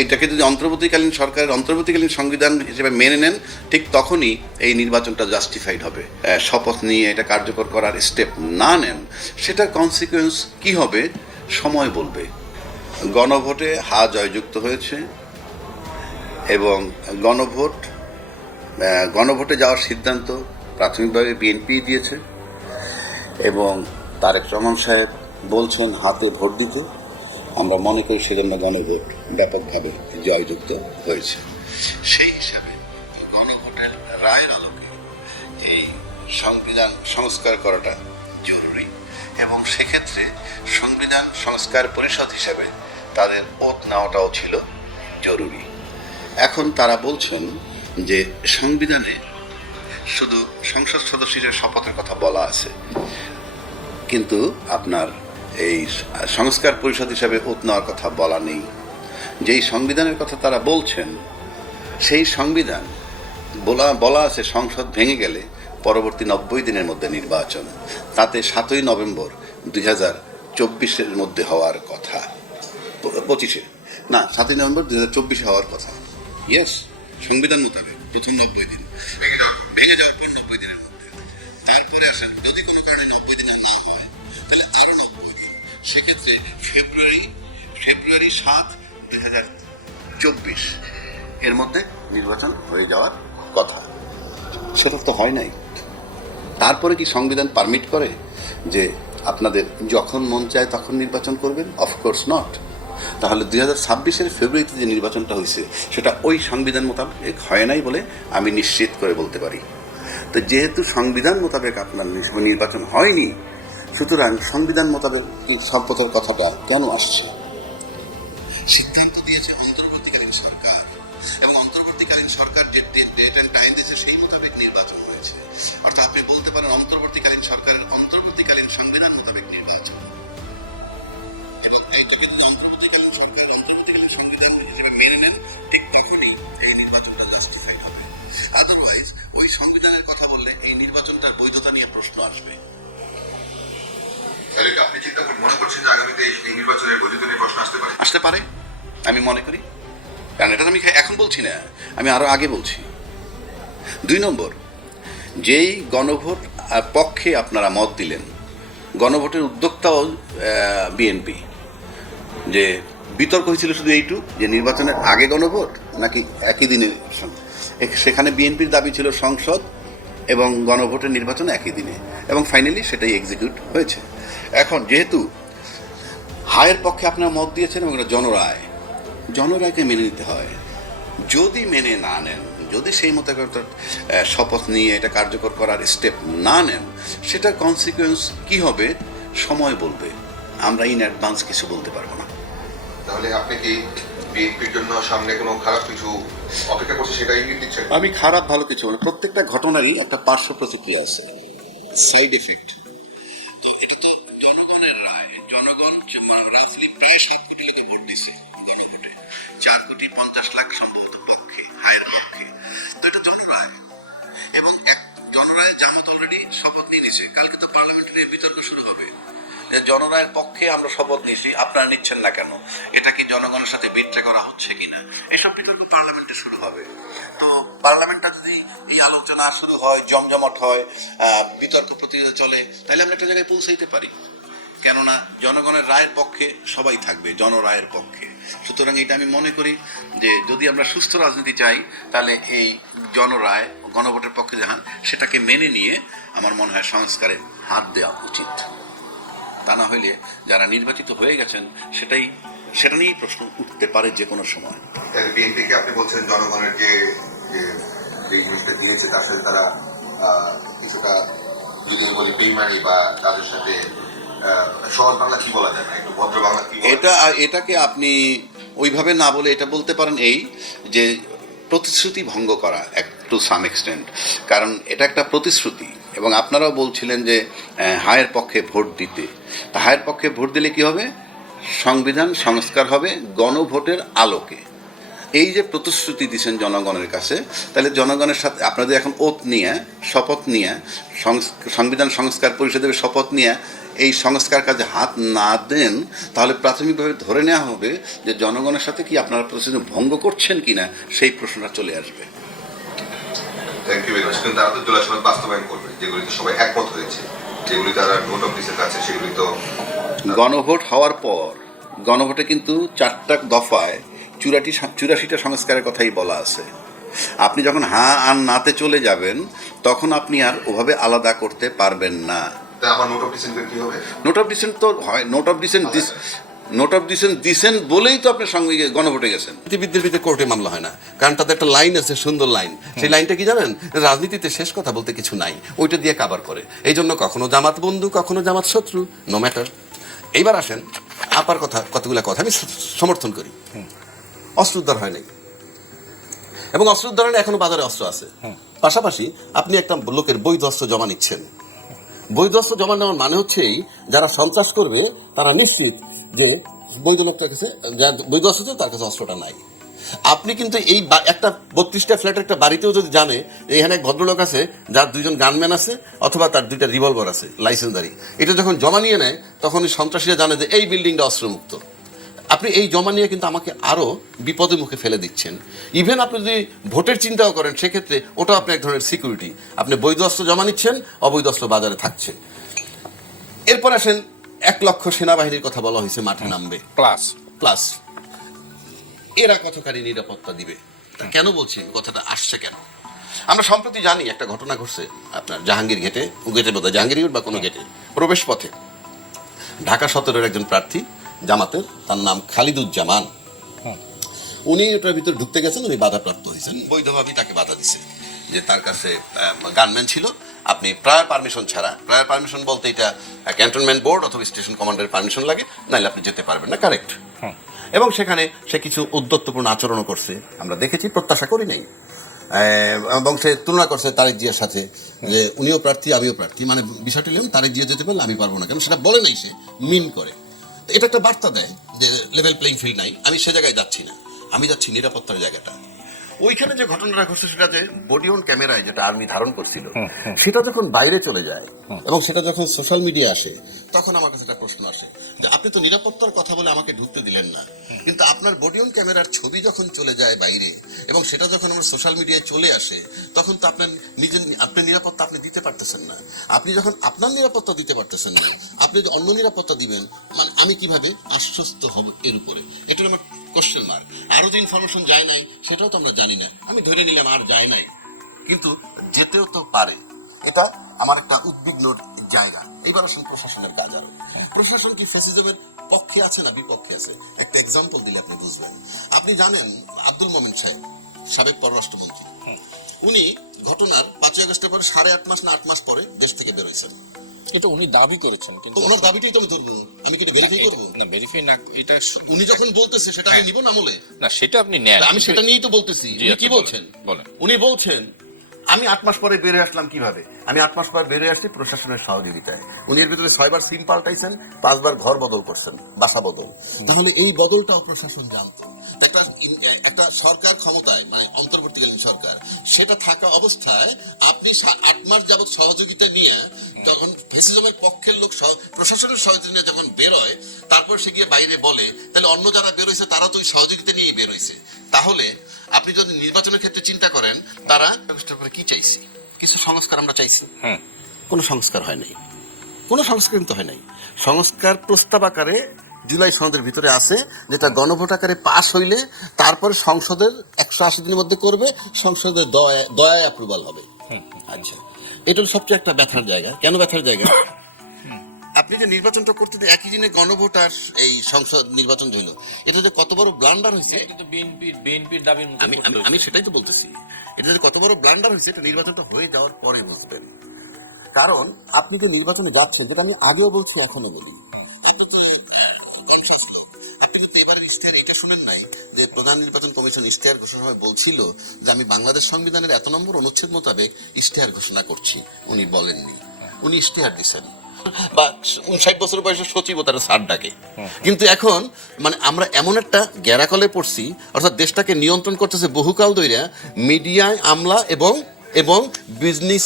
এইটাকে যদি অন্তর্বর্তীকালীন সংবিধান হিসেবে মেনে নেন, ঠিক তখনই এই নির্বাচনটা জাস্টিফাইড হবে। শপথ নিয়ে এটা কার্যকর করার স্টেপ না নেন, সেটার কনসিকুয়েন্স কি হবে সময় বলবে। গণভোটে হা জয়যুক্ত হয়েছে এবং গণভোটে যাওয়ার সিদ্ধান্ত প্রাথমিকভাবে বিএনপি দিয়েছে এবং তারেক রহমান সাহেব বলছেন হাতে ভোট দিতে। আমরা মনে করি সেজন্য গণভোট ব্যাপকভাবে জয়যুক্ত হয়েছে। সেই হিসাবে গণভোটের রায়ের আলোকে এই সংবিধান সংস্কার করাটা জরুরি এবং সেক্ষেত্রে সংবিধান সংস্কার পরিষদ হিসেবে তাদের ওত নেওয়াটাও ছিল জরুরি। এখন তারা বলছেন যে সংবিধানে শুধু সংসদ সদস্যের শপথের কথা বলা আছে, কিন্তু আপনার এই সংস্কার পরিষদ হিসাবে ওত নেওয়ার কথা বলা নেই। যেই সংবিধানের কথা তারা বলছেন, সেই সংবিধান বলা আছে সংসদ ভেঙে গেলে পরবর্তী 90 দিনের মধ্যে নির্বাচন, তাতে 7ই নভেম্বর 2024 মধ্যে হওয়ার কথা, 7ই নভেম্বর 2024 হওয়ার কথা। ইয়েস, সংবিধান মোতাবেক প্রথম 90 দিন, ভেঙে যাওয়ার পর 90 দিনের মধ্যে। তারপরে আসেন যদি কোনো কারণে 90 দিনে না হয় তাহলে আরো 90 দিন, সেক্ষেত্রে ফেব্রুয়ারি 7, 2024 এর মধ্যে নির্বাচন হয়ে যাওয়ার কথা। সেটা তো হয় নাই। তারপরে কি সংবিধান পারমিট করে যে আপনাদের যখন মন চায় তখন নির্বাচন করবেন? Of course not. তাহলে 2026-এর ফেব্রুয়ারিতে যে নির্বাচনটা হয়েছে সেটা ওই সংবিধান মোতাবেক হয় নাই বলে আমি নিশ্চিত করে বলতে পারি। তো যেহেতু সংবিধান মোতাবেক আপনার নির্বাচন হয়নি, সুতরাং সংবিধান মোতাবেক শপথের কথাটা কেন আসছে? সিদ্ধান্ত দিয়েছে অন্তর্বর্তীকালীন সরকার এবং অন্তর্বর্তীকালীন সরকার যে ডেট এন্ড টাইম দিয়েছে সেই মোতাবেক নির্বাচন হয়েছে। অর্থাৎ আপনি বলতে পারেন অন্তর্বর্তীকালীন সরকারের অন্তর্বর্তীকালীন সংবিধান মোতাবেক নির্বাচন, এবং এইটাকে যদি অন্তর্বর্তীকালীন সরকারের অন্তর্বর্তীকালীন সংবিধান হিসেবে মেনে নেন, ঠিক তখনই এই নির্বাচনটা জাস্টিফাইড হবে। আদারওয়াইজ ওই সংবিধানের কথা বললে এই নির্বাচনটার বৈধতা নিয়ে প্রশ্ন আসবে। আপনি চিন্তা মনে করছেন যে আগামীতে এই নির্বাচনের বৈধতা নিয়ে প্রশ্ন আসতে পারে? আমি মনে করি, কারণ এটা তো আমি এখন বলছি না, আমি আরো আগে বলছি। 2 নম্বর, যেই গণভোট পক্ষে আপনারা মত দিলেন, গণভোটের উদ্যোক্তাও বিএনপি, যে বিতর্ক হয়েছিল শুধু এইটুক যে নির্বাচনের আগে গণভোট নাকি একই দিনে। সেখানে বিএনপির দাবি ছিল সংসদ এবং গণভোটের নির্বাচন একই দিনে, এবং ফাইনালি সেটাই এক্সিকিউট হয়েছে। এখন যেহেতু হায়ের পক্ষে আপনারা মত দিয়েছেন এবং এটা জনরায়কে মেনে নিতে হয়। যদি মেনে না নেন, যদি সেই মতো শপথ নিয়ে এটা কার্যকর করার স্টেপ না নেন, সেটার কনসিকুয়েন্স কি হবে সময় বলবে। আমরা ইন অ্যাডভান্স কিছু বলতে পারবো না। তাহলে আপনি কি বিএনপির জন্য সামনে কোনো খারাপ কিছু অপেক্ষা করছে সেটা ইঙ্গিত দিচ্ছেন? আমি খারাপ ভালো কিছু বলি, প্রত্যেকটা ঘটনারই একটা পার্শ্ব প্রতিক্রিয়া আছে, সাইড এফেক্ট। এটা তো জনগণের রায়, জনগণ প্রায় 7 কোটি লোকে ভোট দিয়েছে গণভোটে, 4,50,00,000 সম্ভবত পক্ষে, হায়ের পক্ষে। তো এটা জনরায় এবং জনরায়ের জামাত অলরেডি শপথ নিয়ে নিয়েছে। কালকে তো পার্লামেন্টের বিতর্ক শুরু হবে। জনরায়ের পক্ষে আমরা শপথ নিয়েছি, আপনারা নিচ্ছেন না কেন? এটা কি জনগণের সাথে বিট্রে করা হচ্ছে কিনা? এসব বিতর্ক পার্লামেন্টে শুরু হবে। তো পার্লামেন্টটা যদি এই আলোচনা শুরু হয়, জমজমাট হয়, বিতর্ক প্রতিযোগিতা চলে, তাহলে আমরা একটা জায়গায় পৌঁছাইতে পারি। কেননা জনগণের রায়ের পক্ষে সবাই থাকবে, জনরায়ের পক্ষে। সুতরাং এটা আমি মনে করি যে যদি আমরা সুস্থ রাজনীতি চাই, তাহলে এই জনরায় গণভোটের পক্ষে যান, সেটাকে মেনে নিয়ে আমার মনে হয় সংস্কারে হাত দেওয়া উচিত। তা না হইলে যারা নির্বাচিত হয়ে গেছেন সেটা নিয়েই প্রশ্ন উঠতে পারে যে কোনো সময়। বিএনপিকে আপনি বলছেন জনগণের যে জিনিসটা দিয়েছে তার সাথে তারা কিছুটা যদি বলি বেইমানি বা তাদের সাথে সহজ বাংলা কি বলা যায় না, একটু ভদ্র বাংলা কি এটাকে আপনি ওইভাবে না বলে এটা বলতে পারেন এই যে প্রতিশ্রুতি ভঙ্গ করা টু সাম এক্সটেন্ট। কারণ এটা একটা প্রতিশ্রুতি এবং আপনারাও বলছিলেন যে হায়ের পক্ষে ভোট দিতে। তা হায়ের পক্ষে ভোট দিলে কি হবে? সংবিধান সংস্কার হবে গণভোটের আলোকে। এই যে প্রতিশ্রুতি দিচ্ছেন জনগণের কাছে, তাহলে জনগণের সাথে আপনাদের এখন শপথ নিয়ে সংবিধান সংস্কার পরিষদের শপথ নিয়ে এই সংস্কার কাজে হাত না দেন তাহলে প্রাথমিকভাবে ধরে নেওয়া হবে যে জনগণের সাথে কি আপনারা প্রতিশ্রুতি ভঙ্গ করছেন কিনা সেই প্রশ্নটা চলে আসবে। Thank you very much. কিন্তু তারা তো জুলাই সনদ বাস্তবায়ন করবে, যেগুলিতে সবাই একমত হয়েছে, যেগুলি তারা নোট অফ ডিসেন্ট আছে, সেগুলি তো গণভোট হওয়ার পর গণভোটে কিন্তু 4টা দফায় 84টা সংস্কারের কথাই বলা আছে। আপনি যখন হ্যাঁ আর নাতে চলে যাবেন তখন আপনি আর ওভাবে আলাদা করতে পারবেন না। তা আমার নোট অফ ডিসেন্টের কি হবে? নোট অফ ডিসেন্ট তো হয়, নোট অফ ডিসেন্ট দিছেন বলেই তো আপনি সঙ্গে গণভোটে গেছেন। রাজনীতিবিদদের বিরুদ্ধে কোর্টে মামলা হয় না, কারণ তাদের একটা লাইন আছে, সুন্দর লাইন। সেই লাইনটা কি জানেন? রাজনীতিতে শেষ কথা বলতে কিছু নাই, ওইটা দিয়ে কাভার করে। এই জন্য কখনো জামাত বন্ধু, কখনো জামাত শত্রু, নো ম্যাটার। এইবার আসেন আপার কথা, কতগুলো কথা আমি সমর্থন করি। অস্ত্র উদ্ধার হয় নাই, এবং অস্ত্র উদ্ধারণে এখনো বাজারে অস্ত্র আছে। পাশাপাশি আপনি একটা লোকের বৈধ অস্ত্র জমা নিচ্ছেন। বৈধ অস্ত্র জমা নেওয়ার মানে হচ্ছে এই, যারা সন্ত্রাস করবে তারা নিশ্চিত যে বৈধ লোকটার কাছে, যার বৈধ অস্ত্র আছে তার কাছে অস্ত্রটা নাই। আপনি কিন্তু এই একটা 32টা ফ্ল্যাটের একটা বাড়িতেও যদি জানে এখানে এক ভদ্রলোক আছে যার 2জন গানম্যান আছে অথবা তার 2টা রিভলভার আছে লাইসেন্সদারি, এটা যখন জমা নিয়ে নেয় তখন ওই সন্ত্রাসীরা জানে যে এই বিল্ডিংটা অস্ত্রমুক্ত। আপনি এই জমা নিয়ে কিন্তু আমাকে আরও বিপদের মুখে ফেলে দিচ্ছেন। ইভেন আপনি যদি ভোটের চিন্তাও করেন সেক্ষেত্রে ওটাও আপনি এক ধরনের সিকিউরিটি। আপনি বৈধ অস্ত্র জমা নিচ্ছেন, অবৈধ অস্ত্র বাজারে থাকছে। এরপর আসেন 1 লক্ষ সেনাবাহিনীর কথা বলা হয়েছে, মাঠে নামবে প্লাস এরা কতখানি নিরাপত্তা দিবে। তা কেন বলছি কথাটা আসছে কেন? আমরা সম্প্রতি জানি একটা ঘটনা ঘটছে আপনার জাহাঙ্গীর গেটে বোধহয় জাহাঙ্গীর গেট বা কোনো গেটে প্রবেশ পথে ঢাকা 17-এর একজন প্রার্থী জামাতের, তার নাম খালিদুজ্জামান। উনি ওটার ভিতরে ঢুকতে গেছেন, উনি বাধাপ্রাপ্ত হয়েছেন, বৈধভাবেই তাকে বাধা দিছে যে তার কাছে গানম্যান ছিল। আপনি প্রায়র পারমিশন ছাড়া, প্রায়র পারমিশন বলতে এটা ক্যান্টনমেন্ট বোর্ড অথবা স্টেশন কমান্ডারের পারমিশন লাগে, নাহলে আপনি যেতে পারবেন না, কারেক্ট। এবং সেখানে সে কিছু উদ্যত্তপূর্ণ আচরণও করছে, আমরা দেখেছি, প্রত্যাশা করি নাই। এবং সে তুলনা করছে তারেক জিয়ার সাথে যে উনিও প্রার্থী আমিও প্রার্থী, মানে বিষয়টি নিলাম তারেক জিয়া যেতে পারলে আমি পারবো না, কেন সেটা বলে নাই, সে মিন করে। এটা একটা বার্তা দেয় যে লেভেল প্লেইং ফিল্ড নাই, আমি সে জায়গায় যাচ্ছি না, আমি যাচ্ছি নিরাপত্তার জায়গাটা। ওইখানে যে ঘটনাটা ঘটছে সেটা যে বডি অন ক্যামেরায় যেটা আর্মি ধারণ করছিল, সেটা যখন বাইরে চলে যায় এবং সেটা যখন সোশ্যাল মিডিয়া আসে, তখন আমার কাছে একটা প্রশ্ন আসে যে আপনি তো নিরাপত্তার কথা বলে আমাকে ঢুকতে দিলেন না, কিন্তু আপনার বডি অন ক্যামেরার ছবি যখন চলে যায় বাইরে এবং সেটা যখন আমার সোশ্যাল মিডিয়ায় চলে আসে, তখন তো আপনার আপনার নিরাপত্তা আপনি দিতে পারতেছেন না। আপনি যখন আপনার নিরাপত্তা দিতে পারতেছেন না, আপনি যে অন্য নিরাপত্তা দিবেন, মানে আমি কিভাবে আশ্বস্ত হব এর উপরে? এটা আমার কোশ্চেন মার্ক। আরো যে ইনফরমেশন যায় নাই সেটাও তো আমরা জানি না, আমি ধরে নিলাম আর যায় নাই, কিন্তু যেতেও তো পারে। এটা আমার একটা উদ্বিগ্ন জায়গা। এইবার আসুন প্রশাসনের কাজ। আরো প্রশাসন কি ফ্যাসিজমের পক্ষে আছে না বিপক্ষে আছে? একটা এক্সাম্পল দিলে আপনি বুঝবেন। আপনি জানেন আব্দুল মোমেন সাহেব, সাবেক পররাষ্ট্রমন্ত্রী, উনি ঘটনার 5ই আগস্টের পরে 8.5 মাস না 8 মাস পরে দেশ থেকে বেরোয়েছেন। এটা উনি দাবি করেছেন, কিন্তু ওনার দাবিটাই তো আমি ধরবো, আমি কি ভেরিফাই করবো? না, ভেরিফাই না, এটা উনি যখন বলতেছে সেটা আমি নিব না আমলে? না, সেটা আপনি নেন, আমি সেটা নিয়েই তো বলতেছি। জি, উনি আচ্ছা, কি বলছেন? বলেন। উনি বলছেন আমি 8 মাস পরে বেরিয়ে আসলাম। কিভাবে? আমি 8 মাস পরে বেরিয়ে আসছি প্রশাসনের সহযোগিতায়। উনি এর ভিতরে 6 বার সিম পাল্টাইছেন, 5 বার ঘর বদল করছেন, বাসা বদল। তাহলে এই বদলটাও প্রশাসন জানতো। একটা সরকার ক্ষমতায়, মানে অন্তর্বর্তীকালীন সরকার, সেটা থাকা অবস্থায় আপনি 8 মাস যাবৎ সহযোগিতা নিয়ে তখন ফ্যাসিজমের পক্ষের লোক প্রশাসনের সহযোগিতা নিয়ে যখন বেরোয়, তারপর সে গিয়ে বাইরে বলে, তাহলে অন্য যারা বেরোইছে তারা তো ওই সহযোগিতা নিয়েই বেরোইছে। তাহলে আপনি যদি নির্বাচনের ক্ষেত্রে চিন্তা করেন, তারা কি চাইছি? কিছু সংস্কার আমরা চাইছি, কোনো সংস্কার হয় নাই, কোনো সংস্কার কিন্তু হয় নাই। সংস্কার প্রস্তাব আকারে জুলাই সনদের ভিতরে আছে, যেটা গণভোট আকারে পাস হইলে তারপরে সংসদের 180 দিনের মধ্যে করবে, সংসদের দয়ায় অ্যাপ্রুভাল হবে। আচ্ছা, এটা হলো সবচেয়ে একটা ব্যথার জায়গা। কেন ব্যথার জায়গা? আপনি যে নির্বাচনটা করতে একই দিনে গণভোট আর এই সংসদ নির্বাচন হইল, এটা যে কত বড় ব্লান্ডার হয়েছে, কিন্তু বিএনপির দাবির মধ্যে আমি সেটাই তো বলতেছি। এটা যে কত বড় ব্লান্ডার হয়েছে এটা নির্বাচনটা হয়ে যাওয়ার পরে বুঝবেন। কারণ আপনি যে নির্বাচনে যাচ্ছেন, যেটা আমি আগেও বলছি এখনো বলি, আপনি তো কনসাস লোক, আপনি কিন্তু এবারের ইশতেহার এটা শুনেন নাই যে প্রধান নির্বাচন কমিশন ইশতেহার ঘোষণার সময় বলছিল যে আমি বাংলাদেশ সংবিধানের 1 নম্বর অনুচ্ছেদ মোতাবেক ইশতেহার ঘোষণা করছি। উনি বলেননি, উনি ইশতেহার দিচ্ছেন। বা 59 বছর বয়সে সচিব ও তারা স্যার ডাকে। কিন্তু এখন মানে আমরা এমন একটা গ্যারাকলে পড়ছি, অর্থাৎ দেশটাকে নিয়ন্ত্রণ করতেছে বহুকাল ধরে মিডিয়ায় আমলা এবং বিজনেস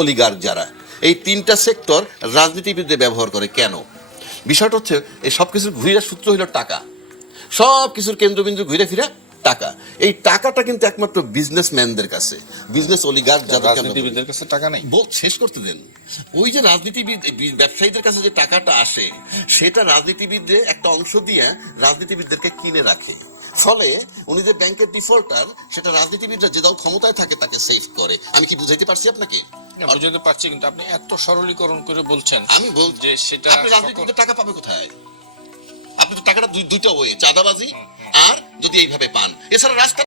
অলিগার্ক যারা। এই তিনটা সেক্টর রাজনীতিবিদদের ব্যবহার করে কেন? বিষয়টা হচ্ছে এই সব কিছুর ঘুরে সূত্র হইল টাকা, সব কিছুর কেন্দ্রবিন্দু ঘুরে ফিরে টাকা। এই টাকাটা কিন্তু একমাত্র বিজনেসম্যানদের কাছে, বিজনেস অলিগার্ক যাদেরকে আমরা বলি। রাজনীতিবিদদের কাছে টাকা নেই। শেষ করতে দেন। ওই যে রাজনীতিবিদ ব্যবসায়ীদের কাছে যে টাকাটা আসে, সেটা রাজনীতিবিদদের একটা অংশ দিয়ে রাজনীতিবিদদেরকে কিনে রাখে। ফলে উনি যে ব্যাংকের ডিফল্টার, সেটা রাজনীতিবিদরা যে দল ক্ষমতায় থাকে তাকে সেভ করে। আমি কি বুঝাইতে পারছি আপনাকে? না, বুঝতে পারছি, কিন্তু আপনি এত সরলীকরণ করে বলছেন। আমি বলছি যে সেটা আপনি রাজনীতিবিদদের টাকা পাবে কোথায়? আপনি তো টাকাটা দুইটা ওয়ে, চাঁদাবাজি আর যদি এইভাবে পান, এছাড়া রাস্তা